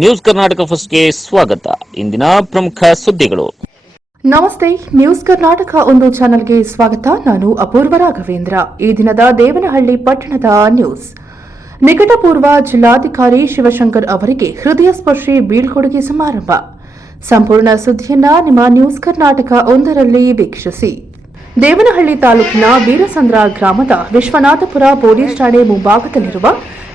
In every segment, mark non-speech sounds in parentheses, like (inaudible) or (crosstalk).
News Karnataka ಫಸ್ಟ್ಗೆ ಸ್ವಾಗತ. ಇಂದಿನ ಪ್ರಮುಖ ಸುದ್ದಿಗಳು. ನಮಸ್ತೆ, ನ್ಯೂಸ್ ಕರ್ನಾಟಕ ಒಂದು ಚಾನೆಲ್ಗೆ ಸ್ವಾಗತ. ನಾನು ಅಪೂರ್ವ ರಾಘವೇಂದ್ರ. ಈ ದಿನದ ದೇವನಹಳ್ಳಿ ಪಟ್ಟಣದ ನ್ಯೂಸ್. ನಿಕಟಪೂರ್ವ ಜಿಲ್ಲಾಧಿಕಾರಿ ಶಿವಶಂಕರ್ ಅವರಿಗೆ ಹೃದಯ ಸ್ಪರ್ಶಿ ಬೀಳ್ಕೊಡುಗೆ ಸಮಾರಂಭ. ಸಂಪೂರ್ಣ ಸುದ್ದಿಯನ್ನ ನಿಮ್ಮ ನ್ಯೂಸ್ ಕರ್ನಾಟಕ ಒಂದರಲ್ಲಿ ವೀಕ್ಷಿಸಿ. ದೇವನಹಳ್ಳಿ ತಾಲೂಕಿನ ವೀರಸಂದ್ರ ಗ್ರಾಮದ ವಿಶ್ವನಾಥಪುರ ಪೊಲೀಸ್ ಠಾಣೆ ಮುಂಭಾಗದಲ್ಲಿರುವ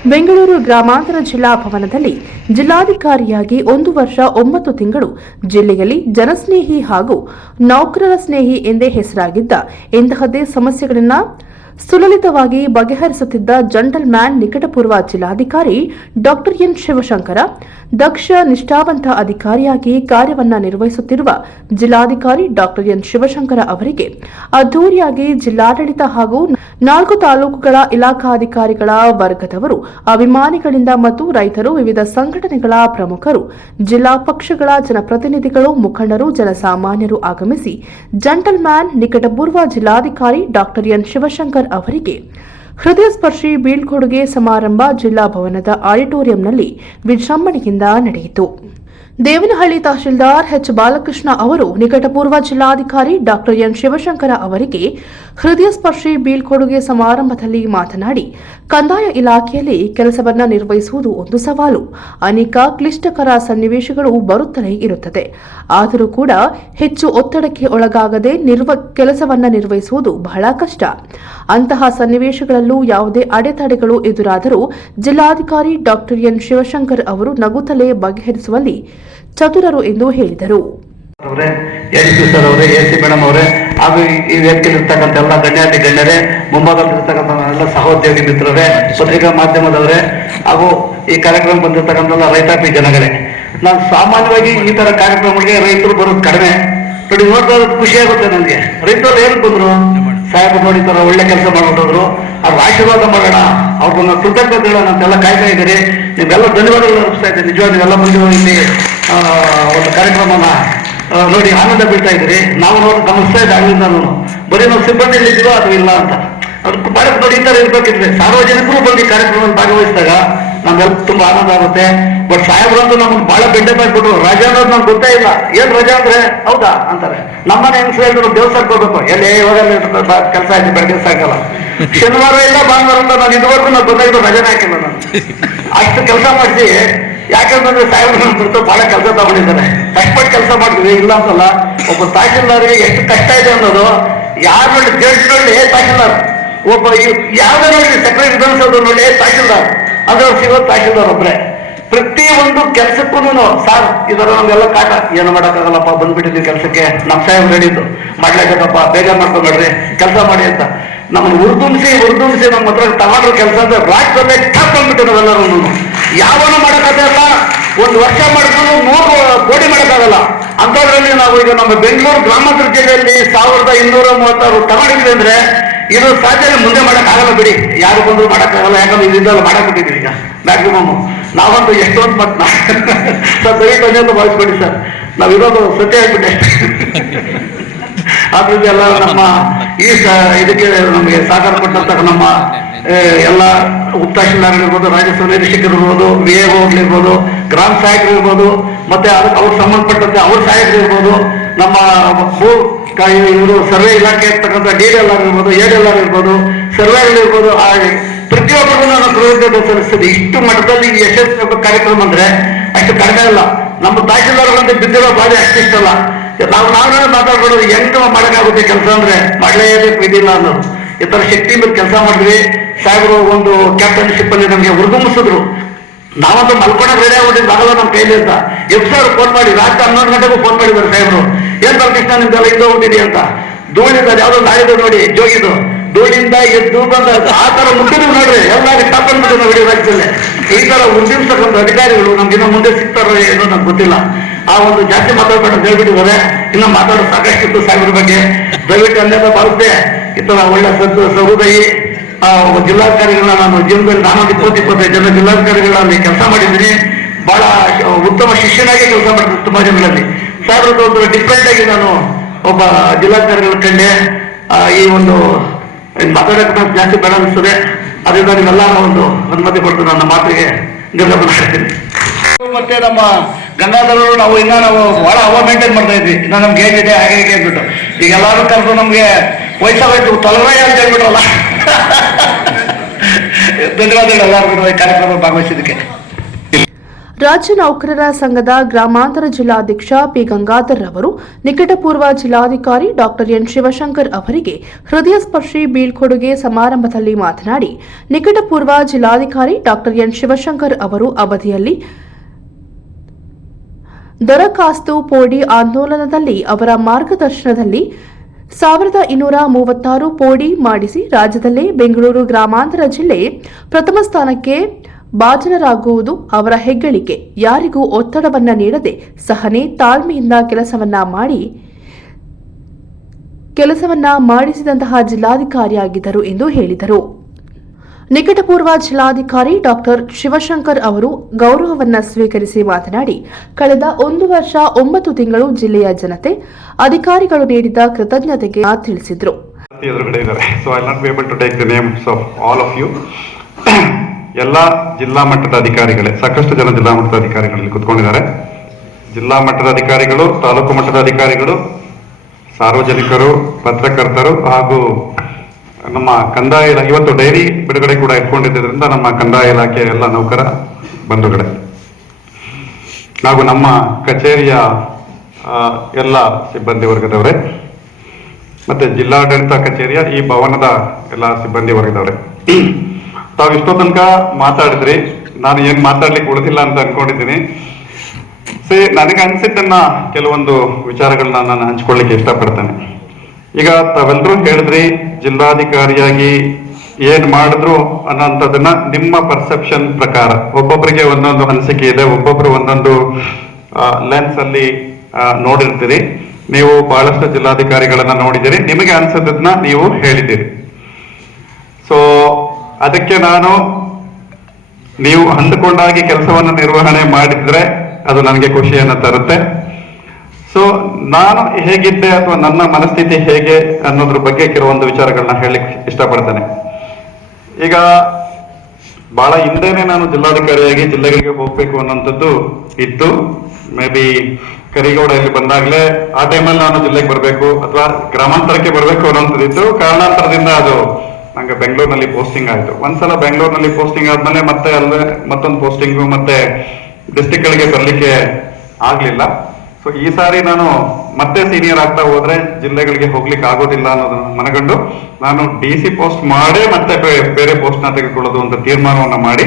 ಬೆಂಗಳೂರು ಗ್ರಾಮಾಂತರ ಜಿಲ್ಲಾ ಭವನದಲ್ಲಿ ಜಿಲ್ಲಾಧಿಕಾರಿಯಾಗಿ ಒಂದು ವರ್ಷ ಒಂಬತ್ತು ತಿಂಗಳು ಜಿಲ್ಲೆಯಲ್ಲಿ ಜನಸ್ನೇಹಿ ಹಾಗೂ ನೌಕರರ ಸ್ನೇಹಿ ಎಂದೇ ಹೆಸರಾಗಿದ್ದ ಇಂತಹದ್ದೇ ಸಮಸ್ಯೆಗಳನ್ನು ಸುಲಲಿತವಾಗಿ ಬಗೆಹರಿಸುತ್ತಿದ್ದ ಜಂಟಲ್ ಮ್ಯಾನ್ ನಿಕಟಪೂರ್ವ ಜಿಲ್ಲಾಧಿಕಾರಿ ಡಾಕ್ಟರ್ ಎನ್ ಶಿವಶಂಕರ, ದಕ್ಷ ನಿಷ್ಠಾವಂತ ಅಧಿಕಾರಿಯಾಗಿ ಕಾರ್ಯವನ್ನ ನಿರ್ವಹಿಸುತ್ತಿರುವ ಜಿಲ್ಲಾಧಿಕಾರಿ ಡಾಕ್ಟರ್ ಎನ್ ಶಿವಶಂಕರ ಅವರಿಗೆ ಅದ್ದೂರಿಯಾಗಿ ಜಿಲ್ಲಾಡಳಿತ ಹಾಗೂ ನಾಲ್ಕು ತಾಲೂಕುಗಳ ಇಲಾಖಾಧಿಕಾರಿಗಳ ವರ್ಗದವರು, ಅಭಿಮಾನಿಗಳಿಂದ ಮತ್ತು ರೈತರು ವಿವಿಧ ಸಂಘಟನೆಗಳ ಪ್ರಮುಖರು, ಜಿಲ್ಲಾ ಪಕ್ಷಗಳ ಜನಪ್ರತಿನಿಧಿಗಳು, ಮುಖಂಡರು, ಜನಸಾಮಾನ್ಯರು ಆಗಮಿಸಿ ಜಂಟಲ್ ಮ್ಯಾನ್ ನಿಕಟಪೂರ್ವ ಜಿಲ್ಲಾಧಿಕಾರಿ ಡಾಕ್ಟರ್ ಎನ್ ಶಿವಶಂಕರ್ ಅವರಿಗೆ. ಹೃದಯ ಸ್ಪರ್ಶಿ ಬೀಳ್ಕೊಡುಗೆ ಸಮಾರಂಭ ಜಿಲ್ಲಾ ಭವನದ ಆಡಿಟೋರಿಯಂನಲ್ಲಿ ವಿಜೃಂಭಣೆಯಿಂದ ನಡೆಯಿತು. ದೇವನಹಳ್ಳಿ ತಹಶೀಲ್ದಾರ್ ಎಚ್ ಬಾಲಕೃಷ್ಣ ಅವರು ನಿಕಟಪೂರ್ವ ಜಿಲ್ಲಾಧಿಕಾರಿ ಡಾಕ್ಟರ್ ಎನ್ ಶಿವಶಂಕರ ಅವರಿಗೆ ಹೃದಯ ಸ್ಪರ್ಶಿ ಬೀಳ್ಕೊಡುಗೆ ಸಮಾರಂಭದಲ್ಲಿ ಮಾತನಾಡಿ, ಕಂದಾಯ ಇಲಾಖೆಯಲ್ಲಿ ಕೆಲಸವನ್ನು ನಿರ್ವಹಿಸುವುದು ಒಂದು ಸವಾಲು. ಅನೇಕ ಕ್ಲಿಷ್ಟಕರ ಸನ್ನಿವೇಶಗಳು ಬರುತ್ತಲೇ ಇರುತ್ತದೆ. ಆದರೂ ಕೂಡ ಹೆಚ್ಚು ಒತ್ತಡಕ್ಕೆ ಒಳಗಾಗದೆ ನಿರ್ವ, ಕೆಲಸವನ್ನು ನಿರ್ವಹಿಸುವುದು ಬಹಳ ಕಷ್ಟ. ಅಂತಹ ಸನ್ನಿವೇಶಗಳಲ್ಲೂ ಯಾವುದೇ ಅಡೆತಡೆಗಳು ಎದುರಾದರೂ ಜಿಲ್ಲಾಧಿಕಾರಿ ಡಾಕ್ಟರ್ ಎನ್ ಶಿವಶಂಕರ್ ಅವರು ನಗುತ್ತಲೇ ಬಗೆಹರಿಸುವಲ್ಲಿ ಚತುರರು ಎಂದು ಹೇಳಿದರು. ಅವರೇ, ಎಸ್ ಸರ್ ಅವರೇ, ಎಸ್ ಸಿ ಮೇಡಮ್ ಅವರೇ, ಹಾಗೂ ಈ- ಈ ವೇದಿಕೆಯಲ್ಲಿ ಇರ್ತಕ್ಕಂಥ ಎಲ್ಲ ಗಣ್ಯಾತಿ ಗಣ್ಯರೇ, ಮುಂಭಾಗದಲ್ಲಿರ್ತಕ್ಕಂಥ ಎಲ್ಲ ಸಹೋದ್ಯೋಗಿ ಮಿತ್ರರೇ, ಪತ್ರಿಕಾ ಮಾಧ್ಯಮದವರೇ, ಹಾಗೂ ಈ ಕಾರ್ಯಕ್ರಮ ಬಂದಿರತಕ್ಕಂಥ ರೈತಾಪಿ ಜನಗಳೇ. ನಾನು ಸಾಮಾನ್ಯವಾಗಿ ಈ ತರ ಕಾರ್ಯಕ್ರಮಗಳಿಗೆ ರೈತರು ಬರೋದು ಕಡಿಮೆ. ನೋಡಿ, ನೋಡ್ತಾ ಖುಷಿ ಆಗುತ್ತೆ ನನಗೆ. ರೈತರು ಏನು ಬಂದ್ರು? ಸಾಹೇಬರು ನೋಡಿ ತರ ಒಳ್ಳೆ ಕೆಲಸ ಮಾಡ್ಬಿಟ್ಟವ್ರು. ಅವ್ರ ಆಶೀರ್ವಾದ ಮಾಡೋಣ. ಅವ್ರನ್ನ ಕೃತಜ್ಞತೆ ಹೇಳೋಣ ಅಂತೆಲ್ಲ ಕಾಯ್ತಾ ಇದ್ದೀರಿ. ನಿಮ್ಗೆಲ್ಲ ಧನ್ಯವಾದಗಳು ಅರ್ಪಿಸ್ತಾ ಇದ್ದೀನಿ. ನಿಜವಾಗಿ ನೀವೆಲ್ಲ ಬಂದಿರೋ ಇಲ್ಲಿ ಒಂದು ಕಾರ್ಯಕ್ರಮನ ನೋಡಿ ಆನಂದ ಬೀಳ್ತಾ ಇದ್ರಿ ನಾವು ನೋಡಿ ಗಮನಿಸ್ತಾ ಆಗ್ಲಿಂದ ನಾನು ಬರೀ ನಾವು ಸಿಬ್ಬಂದಿಯಲ್ಲಿ ಇದ್ದೀವೋ ಅಥವಾ ಇಲ್ಲ ಅಂತ. ಅದಕ್ಕೆ ಬಹಳ ನೋಡಿ ಈ ತರ ಇರ್ಬೇಕಿದ್ರೆ ಸಾರ್ವಜನಿಕರು ಬಂದು ಈ ಕಾರ್ಯಕ್ರಮದಲ್ಲಿ ಭಾಗವಹಿಸಿದಾಗ ನಮ್ಗೆಲ್ಲ ತುಂಬಾ ಆನಂದ ಆಗುತ್ತೆ. ಬಟ್ ಸಾಹೇಬ್ರಂತೂ ನಮ್ಗೆ ಬಹಳ ಬೆಂಡೆ ಮಾಡಿಬಿಟ್ರು. ರಜಾ ಅನ್ನೋದು ನಮ್ಗೆ ಗೊತ್ತೇ ಇಲ್ಲ. ಏನ್ ರಜಾ ಅಂದ್ರೆ, ಹೌದಾ? ಅಂತಾರೆ. ನಮ್ಮನೆ ಹೆಂಗ್ಸ್ ಹೇಳಿದ್ರು ದೇವಸ್ಥಾನಕ್ಕೆ ಹೋಗ್ಬೇಕು. ಎಲ್ಲೇ ಇವಾಗ ಕೆಲಸ ಆಯ್ತು ಬೆಳಗ್ಗೆ ಸಾಯಂಕಾಲ. ಶನಿವಾರ ಇಲ್ಲ, ಭಾನುವಾರ ಅಂತ ನಾನು ಇದುವರೆಗೂ ನಾನು ಬಂದಾಗಿದ್ದು ರಜಾನೇ ಹಾಕಿಲ್ಲ ನಾನು. ಅಷ್ಟು ಕೆಲಸ ಮಾಡಿಸಿ ಯಾಕಂತಂದ್ರೆ ಸಾಹೇಬ್ರು ನನ್ನ ಬಹಳ ಕೆಲಸ ತಗೊಂಡಿದ್ದಾರೆ. ಕಷ್ಟಪಟ್ಟು ಕೆಲಸ ಮಾಡ್ತೀವಿ ಇಲ್ಲ ಅಂತಲ್ಲ, ಒಬ್ಬ ತಹಶೀಲ್ದಾರ್ಗೆ ಎಷ್ಟು ಕಷ್ಟ ಇದೆ ಅನ್ನೋದು, ಯಾರು ನೋಡಿ ಜಡ್ಜ್ ನೋಡಿ ತಹಶೀಲ್ದಾರ್ ಒಬ್ಬ ಯಾವ್ದೇ ನೋಡಿ ಸಕ್ರೆ ವಿಧಾನಸೌಧ ನೋಡಿ ತಹಶೀಲ್ದಾರ್ ಅಂದ್ರೆ ಸಿಗೋ ತಹಶೀಲ್ದಾರ್ ಒಬ್ಬರೇ ಪ್ರತಿ ಒಂದು ಕೆಲಸಕ್ಕೂ ಸರ್ ಇದರ ನಮ್ಗೆಲ್ಲ ಕಾಟ. ಏನು ಮಾಡೋಕ್ಕಾಗಲ್ಲಪ್ಪ, ಬಂದ್ಬಿಟ್ಟಿದ್ವಿ ಕೆಲಸಕ್ಕೆ. ನಮ್ಮ ಸಾಹೇಬ್ ಹೇಳಿದ್ದು, ಮಾಡ್ಲೇಬೇಕಪ್ಪ, ಬೇಗ ಮಾಡ್ಕೊಂಡ್ರಿ ಕೆಲಸ ಮಾಡಿ ಅಂತ. ನಮ್ಮನ್ನು ಉರ್ದುಂಬಿಸಿ ಉರ್ದುಂಬಿಸಿ ನಮ್ಮ ಹತ್ರ ತಗೊಂಡ್ರ ಕೆಲಸ ಅಂದ್ರೆ ರಾಜ್ಯದಲ್ಲೇ ಟಾಪ್ ಬಂದ್ಬಿಟ್ಟು ನಾವೆಲ್ಲರೂ ಯಾವನು ಮಾಡೋಕ್ಕಾಗಲ್ಲ ಒಂದು ವರ್ಷ ಮಾಡಿದ್ರು ನೂರು ಕೋಟಿ ಮಾಡೋಕ್ಕಾಗಲ್ಲ. ಅಂಥದ್ರಲ್ಲಿ ನಾವು ಈಗ ನಮ್ಮ ಬೆಂಗಳೂರು ಗ್ರಾಮಾಂತರ ಜಿಲ್ಲೆಯಲ್ಲಿ ಸಾವಿರದ ಇನ್ನೂರ ಮೂವತ್ತಾರು ತಗೊಂಡಿದ್ವಿ ಅಂದ್ರೆ ಇದು ಸಾಧ್ಯ ಮುಂದೆ ಮಾಡೋಕ್ಕಾಗಲ್ಲ ಬಿಡಿ. ಯಾರು ಬಂದ್ರು ಮಾಡೋಕ್ಕಾಗಲ್ಲ, ಯಾಕಂದ್ರೆ ಇದೆಲ್ಲ ಮಾಡಕ್ಬಿಟ್ಟಿದ್ದೀವಿ ಈಗ ಮ್ಯಾಕ್ಸಿಮಮ್ ನಾವಂತೂ ಎಷ್ಟೊಂದು ಮತ್ (laughs) ಸರ್ ದಯವಿಟ್ಟು ಅಂತ ಭಾವಿಸ್ಬಿಡಿ ಸರ್. ನಾವಿರೋದು ಸತ್ಯ ಆಗ್ಬಿಟ್ಟೆ (laughs) ಆದ್ರಿಂದ ಎಲ್ಲ ನಮ್ಮ ಈ ಇದಕ್ಕೆ ನಮಗೆ ಸಹಕಾರ ಕೊಟ್ಟಂತಹ ನಮ್ಮ ಎಲ್ಲ ಉಪ ತಹಶೀಲ್ದಾರ್ಗಳಿರ್ಬೋದು ರಾಜಸ್ವ ನಿರೀಕ್ಷಕರು ಇರ್ಬೋದು ವಿ ಎ ಇರ್ಬೋದು ಗ್ರಾಮ ಸಹಾಯಕರು ಇರ್ಬೋದು ಮತ್ತೆ ಅದಕ್ಕೆ ಅವ್ರಿಗೆ ಸಂಬಂಧಪಟ್ಟಂತೆ ಅವ್ರ ಸಹಾಯಕರು ಇರ್ಬೋದು ನಮ್ಮ ಭೂ ಇವರು ಸರ್ವೆ ಇಲಾಖೆ ಇರ್ತಕ್ಕಂಥ ಡಿ ಎಲ್ ಆರ್ ಇರ್ಬೋದು, ಎ ಎಲ್ ಆರ್ ಇರ್ಬೋದು ಸರ್ವೆಗಳಿರ್ಬೋದು ಆ ಪ್ರತಿಯೊಬ್ಬರಿಗೂ ನಾನು ಕೃತಜ್ಞತೆ ಇಷ್ಟು ಮಟ್ಟದಲ್ಲಿ ಯಶಸ್ವಿ ಕಾರ್ಯಕ್ರಮ ಅಂದ್ರೆ ಅಷ್ಟು ಕಡಿಮೆ ಅಲ್ಲ. ನಮ್ಮ ತಹಶೀಲ್ದಾರ್ಗಳಂತೆ ಬಿದ್ದಿರೋ ಬಾಧೆ ಅಷ್ಟಿಷ್ಟಲ್ಲ. ನಾವು ನಾವೇ ಮಾತಾಡ್ಕೊಳ್ಳೋದು ಹೆಂಗ ಮಾಡೋಕ್ಕಾಗುತ್ತೆ ಕೆಲಸ ಅಂದ್ರೆ ಮಾಡಲೇಬೇಕು ಇದಿಲ್ಲ ಅನ್ನೋದು. ಈ ತರ ಶಕ್ತಿ ಮೇಲೆ ಕೆಲಸ ಮಾಡಿದ್ವಿ ಸಾಹೇಬರು ಒಂದು ಕ್ಯಾಪ್ಟನ್ಶಿಪ್ ಅಲ್ಲಿ ನಮಗೆ ಹುರಿದುಂಬಿಸಿದ್ರು ನಾವಂತ ಮಲ್ಕೊಂಡಾಗ ರೆಡಿ ಆಗ್ಬಿಟ್ಟಿದ್ದು ಆಗಲ್ಲ ನಮ್ಮ ಕೈಲಿ ಅಂತ. ಎಫ್ ಸರ್ ಫೋನ್ ಮಾಡಿ. ರಾತ್ರಿ ಹನ್ನೊಂದು ಗಂಟೆಗೂ ಫೋನ್ ಮಾಡಿದ್ದಾರೆ ಸಾಹೇಬರು. ಏನ್ ಬಾಲಕೃಷ್ಣ, ನಿಮ್ದೆಲ್ಲ ಹಿಂದೋಗ್ಬಿಟ್ಟಿದೆ ಅಂತ. ಧೂಳಿಂದ ಯಾವ್ದೋ ನಾಳಿದ್ರು ನೋಡಿ, ಜೋಗಿದು. ಧೂಳಿಂದ ಎದ್ದು ಬಂದ ಆ ತರ ಮುಟ್ಟಿದ್ರು ನೋಡ್ರಿ. ಎಲ್ಲಾರು ಟಾಪ್ ಅಂದ್ಬಿಟ್ಟು ರಾಜ್ಯದಲ್ಲಿ ಈ ತರ ಉದ್ಯಮಿಸ್ತಕ್ಕಂಥ ಅಧಿಕಾರಿಗಳು ನಮ್ಗೆ ಇನ್ನೂ ಮುಂದೆ ಸಿಗ್ತಾರೋ ಏನೋ ನಂಗೆ ಗೊತ್ತಿಲ್ಲ. ಆ ಒಂದು ಜಾತಿ ಮಾತಾಡ್ಬೇಡ ಅಂತ ಹೇಳ್ಬಿಟ್ಟಿದ್ದಾರೆ ಇನ್ನು ಮಾತಾಡೋ ಸಾಕಷ್ಟಿತ್ತು ಸಾಹೇಬ್ರ ಬಗ್ಗೆ. ದಯವಿಟ್ಟು ಅಲ್ಲೆಲ್ಲ ಭಾವಿಸಿದೆ ಇತರ ತರ ಒಳ್ಳೆ ಆ, ಜಿಲ್ಲಾಧಿಕಾರಿಗಳನ್ನ ನಾನು ಜೀವನದಲ್ಲಿ ನಾನು ಇಪ್ಪತ್ತು ಇಪ್ಪತ್ತೈದು ಜನ ಜಿಲ್ಲಾಧಿಕಾರಿಗಳಲ್ಲಿ ಕೆಲಸ ಮಾಡಿದ್ದೀನಿ. ಬಹಳ ಉತ್ತಮ ಶಿಷ್ಯನಾಗಿ ಕೆಲಸ ಮಾಡಿದ್ದೀನಿ ತುಂಬಾ ಜನಗಳಲ್ಲಿ ಸಾಹೇಬ್ರದ್ದು ಒಂದು ಡಿಫ್ರೆಂಟ್ ಆಗಿ ನಾನು ಒಬ್ಬ ಜಿಲ್ಲಾಧಿಕಾರಿಗಳ ಕಂಡೆ ಈ ಒಂದು ಮಾತಾಡಕ್ಕೆ ಜಾಸ್ತಿ ಬೇಡ ಅನಿಸ್ತದೆ ಅದರಿಂದ ನೀವೆಲ್ಲ ಒಂದು ಅನುಮತಿ ಕೊಡ್ತೀನಿ ನನ್ನ ಮಾತಿಗೆ ಮಾಡ್ತೀನಿ. ಮತ್ತೆ ನಮ್ಮ ಗಂಗಾಧರರು ನಾವು ಇನ್ನ ನಾವು ಬಹಳ ಹವಾ ಮೇಂಟೈನ್ ಮಾಡ್ತಾ ಇದ್ವಿ. ಇನ್ನ ನಮ್ಗೆ ಹೇಗಿದೆ ಹಾಗೆ ಹೇಗೆ ಅಂದ್ಬಿಟ್ಟು. ಈಗ ಎಲ್ಲಾರು ಕರೆದು ನಮ್ಗೆ ವಯಸ್ಸಾಗೋಯ್ತು ತಲೆರಾಯ ಅಂತ ಹೇಳ್ಬಿಟ್ರಲ್ಲ. ಧನ್ಯವಾದಗಳು ಎಲ್ಲರಿಗೂ ಈ ಕಾರ್ಯಕ್ರಮ ಭಾಗವಹಿಸಿದ್ದಕ್ಕೆ. ರಾಜ್ಯ ನೌಕರರ ಸಂಘದ ಗ್ರಾಮಾಂತರ ಜಿಲ್ಲಾಧ್ಯಕ್ಷ ಪಿ ಗಂಗಾಧರ್ ಅವರು, ನಿಕಟಪೂರ್ವ ಜಿಲ್ಲಾಧಿಕಾರಿ ಡಾಕ್ಟರ್ ಎನ್ ಶಿವಶಂಕರ್ ಅವರಿಗೆ ಹೃದಯ ಸ್ಪರ್ಶಿ ಬೀಳ್ಕೊಡುಗೆ ಸಮಾರಂಭದಲ್ಲಿ ಮಾತನಾಡಿ, ನಿಕಟಪೂರ್ವ ಜಿಲ್ಲಾಧಿಕಾರಿ ಡಾಕ್ಟರ್ ಎನ್ ಶಿವಶಂಕರ್ ಅವರು ಅವಧಿಯಲ್ಲಿ ದರಖಾಸ್ತು ಪೋಡಿ ಆಂದೋಲನದಲ್ಲಿ ಅವರ ಮಾರ್ಗದರ್ಶನದಲ್ಲಿ ಸಾವಿರದ ಇನ್ನೂರ ಮೂವತ್ತಾರು ಪೋಡಿ ಮಾಡಿಸಿ ರಾಜ್ಯದಲ್ಲೇ ಬೆಂಗಳೂರು ಗ್ರಾಮಾಂತರ ಜಿಲ್ಲೆ ಪ್ರಥಮ ಸ್ಥಾನಕ್ಕೆ ಭಾಜನರಾಗುವುದು ಅವರ ಹೆಗ್ಗಳಿಕೆ. ಯಾರಿಗೂ ಒತ್ತಡವನ್ನ ನೀಡದೆ ಸಹನೆ ತಾಳ್ಮೆಯಿಂದ ಕೆಲಸವನ್ನ ಮಾಡಿ, ಕೆಲಸವನ್ನ ಮಾಡಿಸಿದಂತಹ ಜಿಲ್ಲಾಧಿಕಾರಿಯಾಗಿದ್ದರು ಎಂದು ಹೇಳಿದರು. ನಿಕಟಪೂರ್ವ ಜಿಲ್ಲಾಧಿಕಾರಿ ಡಾಕ್ಟರ್ ಶಿವಶಂಕರ್ ಅವರು ಗೌರವವನ್ನ ಸ್ವೀಕರಿಸಿ ಮಾತನಾಡಿ, ಕಳೆದ ಒಂದು ವರ್ಷ ಒಂಬತ್ತು ತಿಂಗಳು ಜಿಲ್ಲೆಯ ಜನತೆ ಅಧಿಕಾರಿಗಳು ನೀಡಿದ ಕೃತಜ್ಞತೆಗೆ ತಿಳಿಸಿದರು. (clears throat) ಎಲ್ಲ ಜಿಲ್ಲಾ ಮಟ್ಟದ ಅಧಿಕಾರಿಗಳೇ, ಸಾಕಷ್ಟು ಜನ ಜಿಲ್ಲಾ ಮಟ್ಟದ ಅಧಿಕಾರಿಗಳಲ್ಲಿ ಕುತ್ಕೊಂಡಿದ್ದಾರೆ. ಜಿಲ್ಲಾ ಮಟ್ಟದ ಅಧಿಕಾರಿಗಳು, ತಾಲೂಕು ಮಟ್ಟದ ಅಧಿಕಾರಿಗಳು, ಸಾರ್ವಜನಿಕರು, ಪತ್ರಕರ್ತರು ಹಾಗೂ ನಮ್ಮ ಕಂದಾಯ ಇಲಾಖೆ ಇವತ್ತು ಡೈರಿ ಬಿಡುಗಡೆ ಕೂಡ ಇಟ್ಕೊಂಡಿದ್ದರಿಂದ ನಮ್ಮ ಕಂದಾಯ ಇಲಾಖೆಯ ಎಲ್ಲ ನೌಕರ ಬಂಧುಗಳೇ. ಹಾಗೂ ನಮ್ಮ ಕಚೇರಿಯ ಎಲ್ಲ ಸಿಬ್ಬಂದಿ ವರ್ಗದವರೇ, ಮತ್ತೆ ಜಿಲ್ಲಾಡಳಿತ ಕಚೇರಿಯ ಈ ಭವನದ ಎಲ್ಲ ಸಿಬ್ಬಂದಿ ವರ್ಗದವ್ರೆ. ತಾವು ಇಷ್ಟೋ ತನಕ ಮಾತಾಡಿದ್ರಿ. ನಾನು ಏನು ಮಾತಾಡ್ಲಿಕ್ಕೆ ಉಳಿದಿಲ್ಲ ಅಂತ ಅನ್ಕೊಂಡಿದ್ದೀನಿ. ಸೇ, ನನಗೆ ಅನ್ಸಿದ್ದನ್ನ ಕೆಲವೊಂದು ವಿಚಾರಗಳನ್ನ ನಾನು ಹಂಚ್ಕೊಳ್ಳಿಕ್ಕೆ ಇಷ್ಟಪಡ್ತೇನೆ. ಈಗ ತಾವೆಲ್ಲರೂ ಹೇಳಿದ್ರಿ, ಜಿಲ್ಲಾಧಿಕಾರಿಯಾಗಿ ಏನ್ ಮಾಡಿದ್ರು ಅನ್ನೋಂಥದ್ದನ್ನ ನಿಮ್ಮ ಪರ್ಸೆಪ್ಷನ್ ಪ್ರಕಾರ. ಒಬ್ಬೊಬ್ಬರಿಗೆ ಒಂದೊಂದು ಅನಿಸಿಕೆ ಇದೆ, ಒಬ್ಬೊಬ್ರು ಒಂದೊಂದು ಲೆನ್ಸ್ ಅಲ್ಲಿ ನೋಡಿರ್ತೀರಿ. ನೀವು ಬಹಳಷ್ಟು ಜಿಲ್ಲಾಧಿಕಾರಿಗಳನ್ನ ನೋಡಿದಿರಿ ನಿಮಗೆ ಅನ್ಸದನ್ನ ನೀವು ಹೇಳಿದ್ದೀರಿ. ಸೊ ಅದಕ್ಕೆ ನಾನು ನೀವು ಅಂದುಕೊಂಡಾಗಿ ಕೆಲಸವನ್ನು ನಿರ್ವಹಣೆ ಮಾಡಿದ್ರೆ ಅದು ನನಗೆ ಖುಷಿಯನ್ನು ತರುತ್ತೆ. ಸೊ ನಾನು ಹೇಗಿದ್ದೆ ಅಥವಾ ನನ್ನ ಮನಸ್ಥಿತಿ ಹೇಗೆ ಅನ್ನೋದ್ರ ಬಗ್ಗೆ ಕೆಲವೊಂದು ವಿಚಾರಗಳನ್ನ ಹೇಳಲಿಕ್ಕೆ ಇಷ್ಟಪಡ್ತೇನೆ. ಈಗ ಬಹಳ ಹಿಂದೆನೆ ನಾನು ಜಿಲ್ಲಾಧಿಕಾರಿಯಾಗಿ ಜಿಲ್ಲೆಗಳಿಗೆ ಹೋಗ್ಬೇಕು ಅನ್ನೋಂಥದ್ದು ಇತ್ತು. ಮೇ ಬಿ ಕರಿಗೌಡ ಇಲ್ಲಿ ಬಂದಾಗ್ಲೇ ಆ ಟೈಮಲ್ಲಿ ನಾನು ಜಿಲ್ಲೆಗೆ ಬರಬೇಕು ಅಥವಾ ಗ್ರಾಮಾಂತರಕ್ಕೆ ಬರಬೇಕು ಅನ್ನೋಂಥದ್ದು ಇತ್ತು. ಕಾರಣಾಂತರದಿಂದ ಅದು ನಂಗೆ ಬೆಂಗಳೂರಿನಲ್ಲಿ ಪೋಸ್ಟಿಂಗ್ ಆಯ್ತು. ಒಂದ್ಸಲ ಬೆಂಗಳೂರಿನಲ್ಲಿ ಪೋಸ್ಟಿಂಗ್ ಆದ್ಮೇಲೆ ಮತ್ತೆ ಅಲ್ಲೇ ಮತ್ತೊಂದು ಪೋಸ್ಟಿಂಗು ಮತ್ತೆ ಡಿಸ್ಟಿಕ್ಗಳಿಗೆ ಗಳಿಗೆ ಬರ್ಲಿಕ್ಕೆ ಆಗ್ಲಿಲ್ಲ. ಸೊ ಈ ಸಾರಿ ನಾನು ಮತ್ತೆ ಸೀನಿಯರ್ ಆಗ್ತಾ ಹೋದ್ರೆ ಜಿಲ್ಲೆಗಳಿಗೆ ಹೋಗ್ಲಿಕ್ಕೆ ಆಗೋದಿಲ್ಲ ಅನ್ನೋದನ್ನ ಮನಗಂಡು ನಾನು ಡಿ ಸಿ ಪೋಸ್ಟ್ ಮಾಡೇ ಮತ್ತೆ ಬೇರೆ ಪೋಸ್ಟ್ನ ತೆಗೆದುಕೊಳ್ಳೋದು ಅಂತ ತೀರ್ಮಾನವನ್ನ ಮಾಡಿ.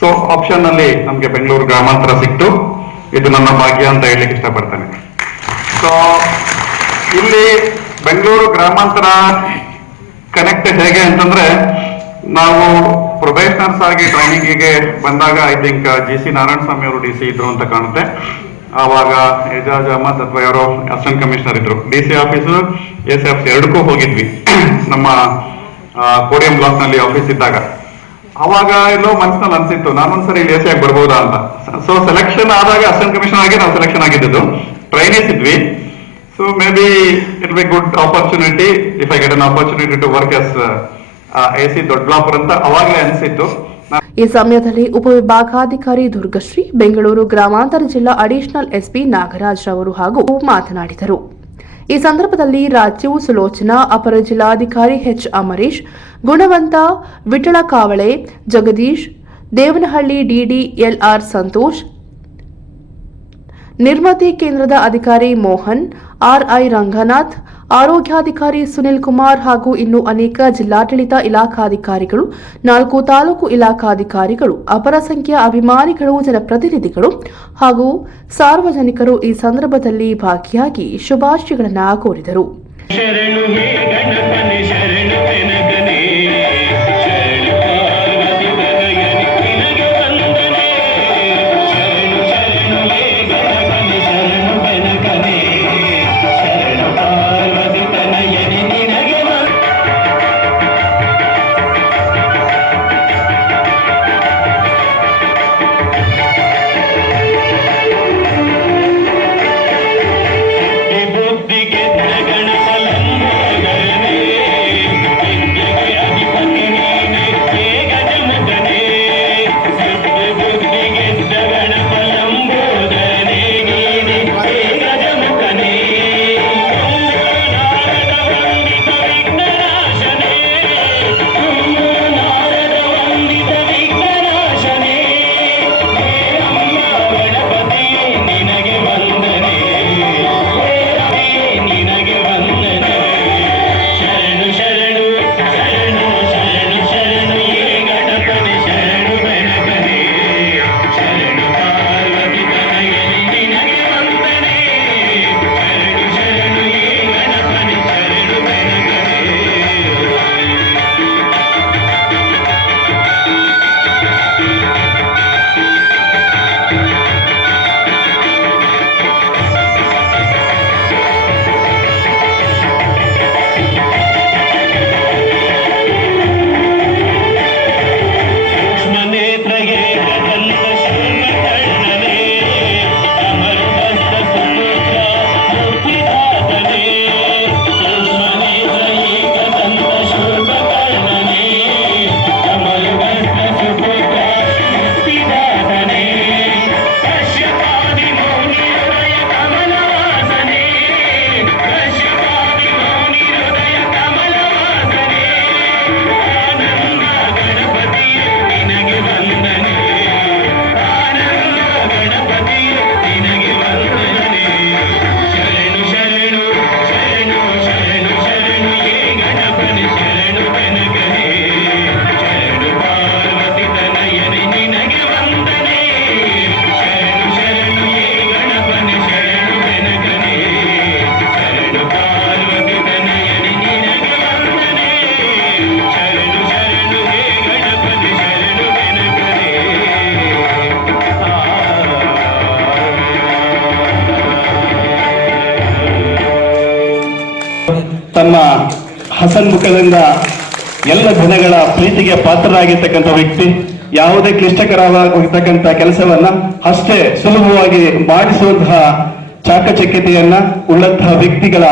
ಸೊ ಆಪ್ಷನ್ ಅಲ್ಲಿ ನಮ್ಗೆ ಬೆಂಗಳೂರು ಗ್ರಾಮಾಂತರ ಸಿಕ್ತು. ಇದು ನನ್ನ ಭಾಗ್ಯ ಅಂತ ಹೇಳಲಿಕ್ಕೆ ಇಷ್ಟಪಡ್ತೇನೆ. ಸೊ ಇಲ್ಲಿ ಬೆಂಗಳೂರು ಗ್ರಾಮಾಂತರ ಕನೆಕ್ಟ್ ಹೇಗೆ ಅಂತಂದ್ರೆ ನಾವು ಪ್ರೊಬೇಷನರ್ಸ್ ಆಗಿ ಟ್ರೈನಿಂಗಿಗೆ ಬಂದಾಗ I think G C Narayana Swamy ಅವರು ಡಿ ಸಿ ಇದ್ರು ಅಂತ ಕಾಣುತ್ತೆ. ಆವಾಗ ಎಜಾಜ್ ಅಹಮದ್ ಅಥವಾ ಯಾರೋ ಅಸಿಸ್ಟೆಂಟ್ ಕಮಿಷನರ್ ಇದ್ರು. D C office, A C office ಎರಡಕ್ಕೂ ಹೋಗಿದ್ವಿ. (clears throat) ನಮ್ಮ ಕೋಡಿಯಂ ಬ್ಲಾಕ್ನಲ್ಲಿ ಆಫೀಸ್ ಇದ್ದಾಗ. ಅವಾಗ ಎಲ್ಲೋ ಮನಸ್ಸಿನಲ್ಲಿ ಅನ್ಸಿತ್ತು, ನಾನೊಂದ್ಸರಿ ಇಲ್ಲಿ ಎ ಸಿ ಆಗಿ ಬರ್ಬೋದಾ ಅಂತ. ಸೊ ಸೆಲೆಕ್ಷನ್ ಆದಾಗ ಅಸಿಸ್ಟೆಂಟ್ ಕಮಿಷನರ್ ಆಗಿ ನಾವು ಸೆಲೆಕ್ಷನ್ ಆಗಿದ್ದು ಟ್ರೈನೇಸ್ ಇದ್ವಿ. So may be it be good opportunity if I get an opportunity to work S A C Doddaballapura ಅಂತ ಅವಾಗಲೇ ಅನಿಸಿತ್ತು. ಈ ಸಮಯದಲ್ಲಿ ಉಪವಿಭಾಗಾಧಿಕಾರಿ ದುರ್ಗಶ್ರೀ, ಬೆಂಗಳೂರು ಗ್ರಾಮಾಂತರ ಜಿಲ್ಲಾ ಅಡಿಷನಲ್ ಎಸ್ಪಿ ನಾಗರಾಜ್ ಅವರು ಹಾಗೂ ಮಾತನಾಡಿದರು. ಈ ಸಂದರ್ಭದಲ್ಲಿ ರಾಜೀವ್ ಸುಲೋಚನಾ, ಅಪರ ಜಿಲ್ಲಾಧಿಕಾರಿ ಎಚ್ ಅಮರೀಶ್, ಗುಣವಂತ ವಿಠಳ ಕಾವಳೆ, ಜಗದೀಶ್, ದೇವನಹಳ್ಳಿ ಡಿಡಿಎಲ್ಆರ್ ಸಂತೋಷ್ ನಿರ್ಮತಿ ಕೇಂದ್ರದ ಅಧಿಕಾರಿ ಮೋಹನ್, ಆರ್ಐ ರಂಗನಾಥ್, ಆರೋಗ್ಯಾಧಿಕಾರಿ ಸುನಿಲ್ ಕುಮಾರ್ ಹಾಗೂ ಇನ್ನು ಅನೇಕ ಜಿಲ್ಲಾಡಳಿತ ಇಲಾಖಾಧಿಕಾರಿಗಳು, ನಾಲ್ಕು ತಾಲೂಕು ಇಲಾಖಾಧಿಕಾರಿಗಳು, ಅಪರ ಸಂಖ್ಯೆಯ ಅಭಿಮಾನಿಗಳು, ಜನಪ್ರತಿನಿಧಿಗಳು ಹಾಗೂ ಸಾರ್ವಜನಿಕರು ಈ ಸಂದರ್ಭದಲ್ಲಿ ಭಾಗಿಯಾಗಿ ಶುಭಾಶಯಗಳನ್ನು ಕೋರಿದರು. ನಮ್ಮ ಹಸನ್ ಮುಖದಿಂದ ಎಲ್ಲ ಜನಗಳ ಪ್ರೀತಿಗೆ ಪಾತ್ರರಾಗಿರ್ತಕ್ಕಂಥ ವ್ಯಕ್ತಿ, ಯಾವುದೇ ಕ್ಲಿಷ್ಟಕರವಾಗಿರ್ತಕ್ಕಂಥ ಕೆಲಸವನ್ನ ಅಷ್ಟೇ ಸುಲಭವಾಗಿ ಮಾಡಿಸುವಂತಹ ಚಾಕಚಕ್ಯತೆಯನ್ನ ಉಳ್ಳಂತಹ ವ್ಯಕ್ತಿಗಳ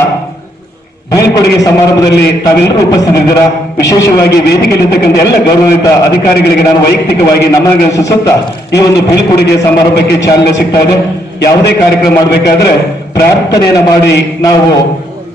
ಬೀಳ್ಕೊಡುಗೆ ಸಮಾರಂಭದಲ್ಲಿ ತಾವೆಲ್ಲರೂ ಉಪಸ್ಥಿತಿದ್ದೀರಾ? ವಿಶೇಷವಾಗಿ ವೇದಿಕೆಯಲ್ಲಿರ್ತಕ್ಕಂಥ ಎಲ್ಲ ಗೌರವಿತ ಅಧಿಕಾರಿಗಳಿಗೆ ನಾನು ವೈಯಕ್ತಿಕವಾಗಿ ಸುಸುತ್ತಾ ಈ ಒಂದು ಬೀಳ್ಕೊಡುಗೆ ಸಮಾರಂಭಕ್ಕೆ ಚಾಲನೆ ಸಿಗ್ತಾ ಇದೆ. ಯಾವುದೇ ಕಾರ್ಯಕ್ರಮ ಮಾಡಬೇಕಾದ್ರೆ ಪ್ರಾರ್ಥನೆಯನ್ನ ಮಾಡಿ ನಾವು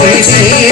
Krishna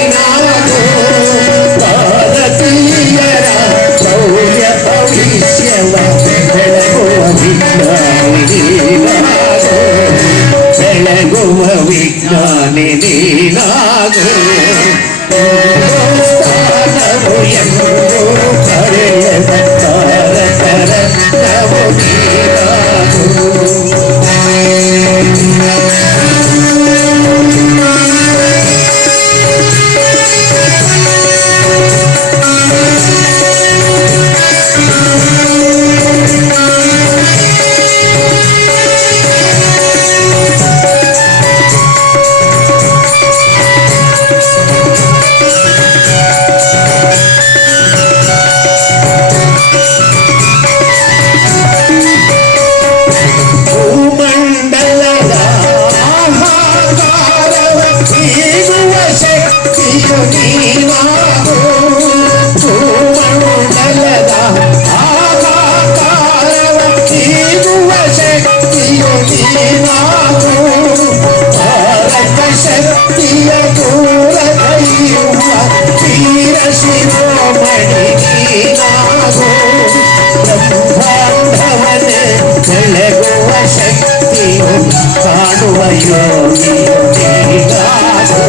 ಶಕ್ತಿಯು ಕಾಣುವ ಯೋಗಿಯು ನೀನಾಗು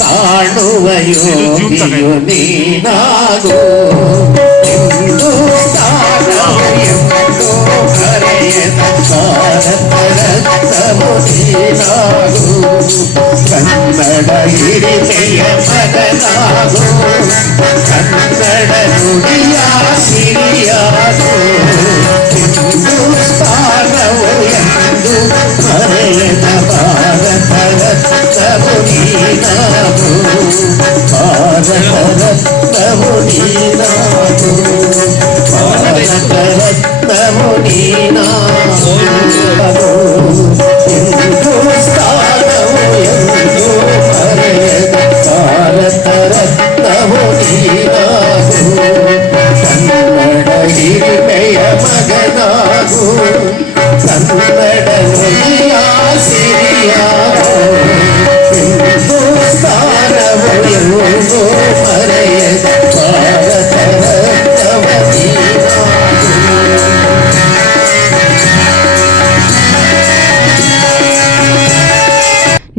ಕಾಣುವ ಯೋಗಿಯು ನೀನಾಗು ಹಿಂದೂಸ್ತಾನವು ಎಂದು ಕರೆಯದ ಭಾರತ ರತ್ನವು ನೀನಾಗು ಕನ್ನಡ ಹಿರಿಮೆಯ ಮಗನಾಗು ಕನ್ನಡ ನುಡಿಯ ಸಿರಿಯಾಗು ಹಿಂದೂಸ್ತಾನವು